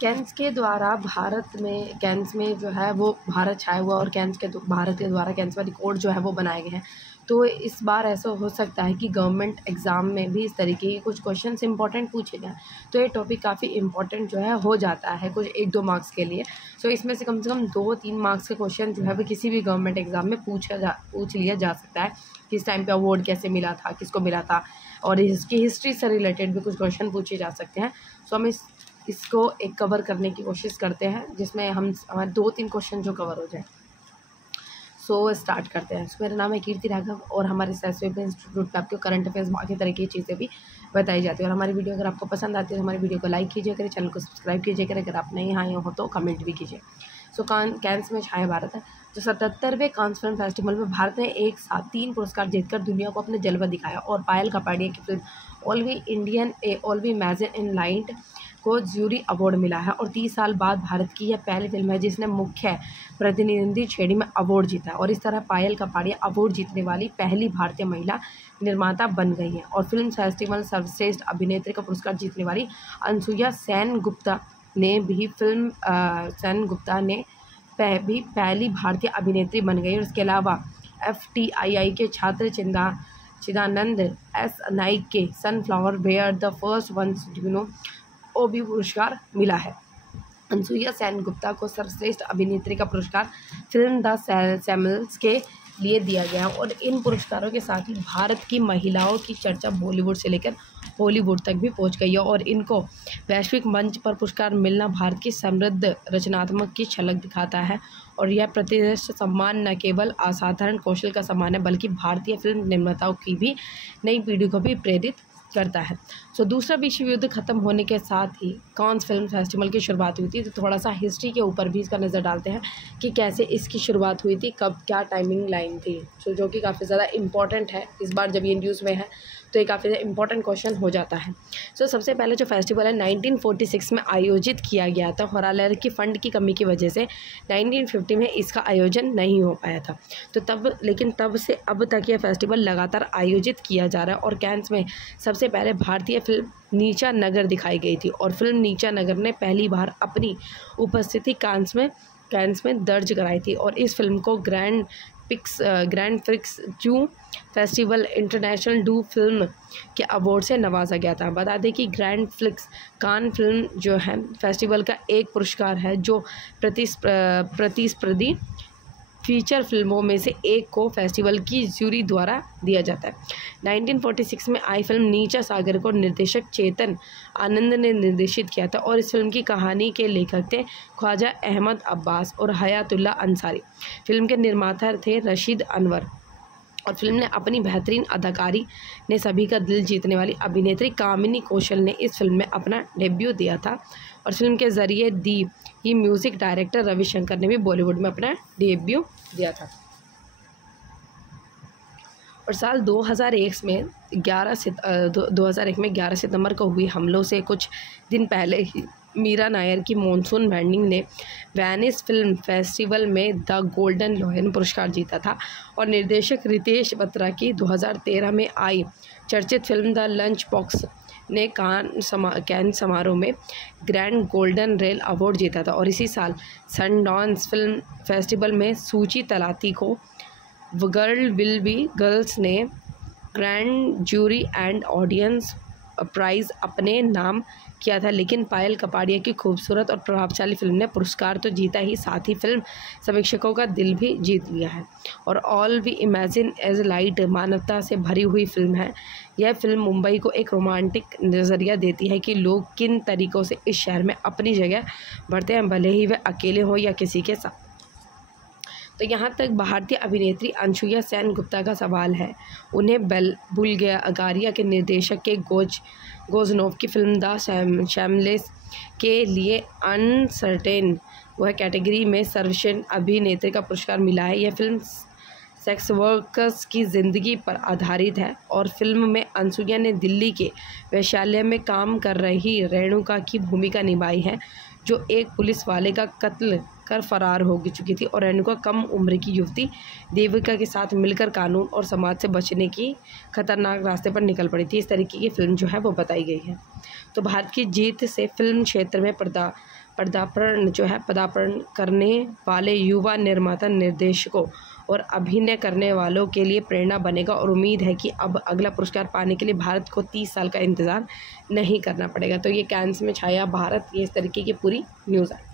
Cans के द्वारा cans में जो है वो भारत छाया हुआ, और भारत के द्वारा कैन्स में रिकॉर्ड जो है वो बनाए गए हैं। तो इस बार ऐसा हो सकता है कि गवर्नमेंट एग्ज़ाम में भी इस तरीके के कुछ क्वेश्चंस इंपॉर्टेंट पूछे जाएँ। तो ये टॉपिक काफ़ी इंपॉर्टेंट जो है हो जाता है कुछ 1-2 मार्क्स के लिए। सो इसमें से कम 2-3 मार्क्स के क्वेश्चन जो है वो किसी भी गवर्नमेंट एग्ज़ाम में पूछ लिया जा सकता है। किस टाइम पे अवार्ड कैसे मिला था, किसको मिला था, और इसकी हिस्ट्री से रिलेटेड भी कुछ क्वेश्चन पूछे जा सकते हैं। सो हम इसको एक कवर करने की कोशिश करते हैं, जिसमें हमारे 2-3 क्वेश्चन जो कवर हो जाए। सो स्टार्ट करते हैं। मेरा नाम है कीर्ति राघव, और हमारे SSVP इंस्टीट्यूट पे आपको करंट अफेयर्स बाकी तरह की चीज़ें भी बताई जाती है। और हमारी वीडियो अगर आपको पसंद आती है तो हमारी वीडियो को लाइक कीजिए करें, चैनल को सब्सक्राइब कीजिए करें, अगर आप नहीं आए हो तो कमेंट भी कीजिए। सो कैन्स में छाया भारत है। जो 77वें कांस फिल्म फेस्टिवल में भारत ने एक साथ 3 पुरस्कार जीतकर दुनिया को अपने जलवा दिखाया, और पायल कपाड़िया की film all we imagine in light को ज्यूरी अवार्ड मिला है। और 30 साल बाद भारत की यह पहली फिल्म है जिसने मुख्य प्रतिनिधि श्रेणी में अवार्ड जीता है, और इस तरह पायल कपाड़िया अवार्ड जीतने वाली पहली भारतीय महिला निर्माता बन गई है। और फिल्म फेस्टिवल सर्वश्रेष्ठ अभिनेत्री का पुरस्कार जीतने वाली अनसुईया सेनगुप्ता ने भी पहली भारतीय अभिनेत्री बन गई। और इसके अलावा FTII के छात्र चिदानंद S नाइक के sunflower where the first ones को भी पुरस्कार मिला है। अनसुईया सेनगुप्ता को सर्वश्रेष्ठ अभिनेत्री का पुरस्कार फिल्म द सैमल्स के लिए दिया गया, और इन पुरस्कारों के साथ ही भारत की महिलाओं की चर्चा बॉलीवुड से लेकर हॉलीवुड तक भी पहुंच गई है, और इनको वैश्विक मंच पर पुरस्कार मिलना भारत की समृद्ध रचनात्मक की झलक दिखाता है। और यह प्रतिष्ठित सम्मान न केवल असाधारण कौशल का सम्मान है, बल्कि भारतीय फिल्म निर्माताओं की भी नई पीढ़ी को भी प्रेरित करता है। सो दूसरा विश्व युद्ध खत्म होने के साथ ही कांस फिल्म फेस्टिवल की शुरुआत हुई थी। तो थोड़ा सा हिस्ट्री के ऊपर भी इसका नज़र डालते हैं कि कैसे इसकी शुरुआत हुई थी, कब क्या टाइमिंग लाइन थी। सो जो कि काफ़ी ज़्यादा इंपॉर्टेंट है इस बार जब ये न्यूज़ में है, तो ये काफ़ी ज़्यादा इंपॉर्टेंट क्वेश्चन हो जाता है। सो सबसे पहले जो फेस्टिवल है 1946 में आयोजित किया गया था। हॉरालैंड की फ़ंड की कमी की वजह से 1950 में इसका आयोजन नहीं हो पाया था। तो लेकिन तब से अब तक यह फेस्टिवल लगातार आयोजित किया जा रहा है। और कैन्स में सबसे पहले भारतीय फिल्म नीचा नगर दिखाई गई थी, और फिल्म नीचा नगर ने पहली बार अपनी उपस्थिति कैन्स में दर्ज कराई थी। और इस फिल्म को ग्रैंड प्रिक्स जू फेस्टिवल इंटरनेशनल डू फिल्म के अवार्ड से नवाजा गया था। बता दें कि ग्रैंड प्रिक्स कान फिल्म जो है फेस्टिवल का एक पुरस्कार है, जो प्रतिस्पर्धी फीचर फिल्मों में से एक को फेस्टिवल की ज्यूरी द्वारा दिया जाता है। 1946 में आई फिल्म नीचा सागर को निर्देशक चेतन आनंद ने निर्देशित किया था, और इस फिल्म की कहानी के लेखक थे ख्वाजा अहमद अब्बास और हयातुल्ला अंसारी। फिल्म के निर्माता थे रशीद अनवर, और फिल्म ने अपनी बेहतरीन अदाकारी ने सभी का दिल जीतने वाली अभिनेत्री कामिनी कौशल ने इस फिल्म में अपना डेब्यू दिया था। और फिल्म के ज़रिए ही म्यूज़िक डायरेक्टर रविशंकर ने भी बॉलीवुड में अपना डेब्यू दिया था। और साल 2001 में 11 सितंबर को हुई हमलों से कुछ दिन पहले ही मीरा नायर की मॉनसून वेडिंग ने वेनिस फिल्म फेस्टिवल में द गोल्डन लायन पुरस्कार जीता था। और निर्देशक रितेश बत्रा की 2013 में आई चर्चित फिल्म द लंच बॉक्स ने कैन समारोह में ग्रैंड गोल्डन रेल अवार्ड जीता था। और इसी साल सनडांस फिल्म फेस्टिवल में सूची तलाती को गर्ल विल बी गर्ल्स ने grand jury and audience prize अपने नाम किया था। लेकिन पायल कपाड़िया की खूबसूरत और प्रभावशाली फिल्म ने पुरस्कार तो जीता ही, साथ ही फिल्म समीक्षकों का दिल भी जीत लिया है। और all we imagine as light मानवता से भरी हुई फिल्म है। यह फिल्म मुंबई को एक रोमांटिक नज़रिया देती है कि लोग किन तरीक़ों से इस शहर में अपनी जगह बढ़ते हैं, भले ही वे अकेले हों या किसी के साथ। तो यहाँ तक भारतीय अभिनेत्री अनसुईया सेनगुप्ता का सवाल है। उन्हें बुल्गारिया के निर्देशक के गोजनोव की फिल्म द शैमलेस के लिए अनसर्टेन वह कैटेगरी में सर्वश्रेष्ठ अभिनेत्री का पुरस्कार मिला है। यह फिल्म सेक्स वर्कर्स की ज़िंदगी पर आधारित है और फिल्म में अनसुया ने दिल्ली के वेश्यालय में काम कर रही रेणुका की भूमिका निभाई है, जो एक पुलिस वाले का कत्ल कर फरार हो चुकी थी। और रेणुका कम उम्र की युवती देविका के साथ मिलकर कानून और समाज से बचने की खतरनाक रास्ते पर निकल पड़ी थी। इस तरीके की फिल्म जो है वो बताई गई है। तो भारत की जीत से फिल्म क्षेत्र में पदार्पण करने वाले युवा निर्माता, निर्देशकों और अभिनय करने वालों के लिए प्रेरणा बनेगा और उम्मीद है कि अब अगला पुरस्कार पाने के लिए भारत को 30 साल का इंतज़ार नहीं करना पड़ेगा। तो ये कैंस में छाया भारत, ये इस तरीके की पूरी न्यूज़ आई।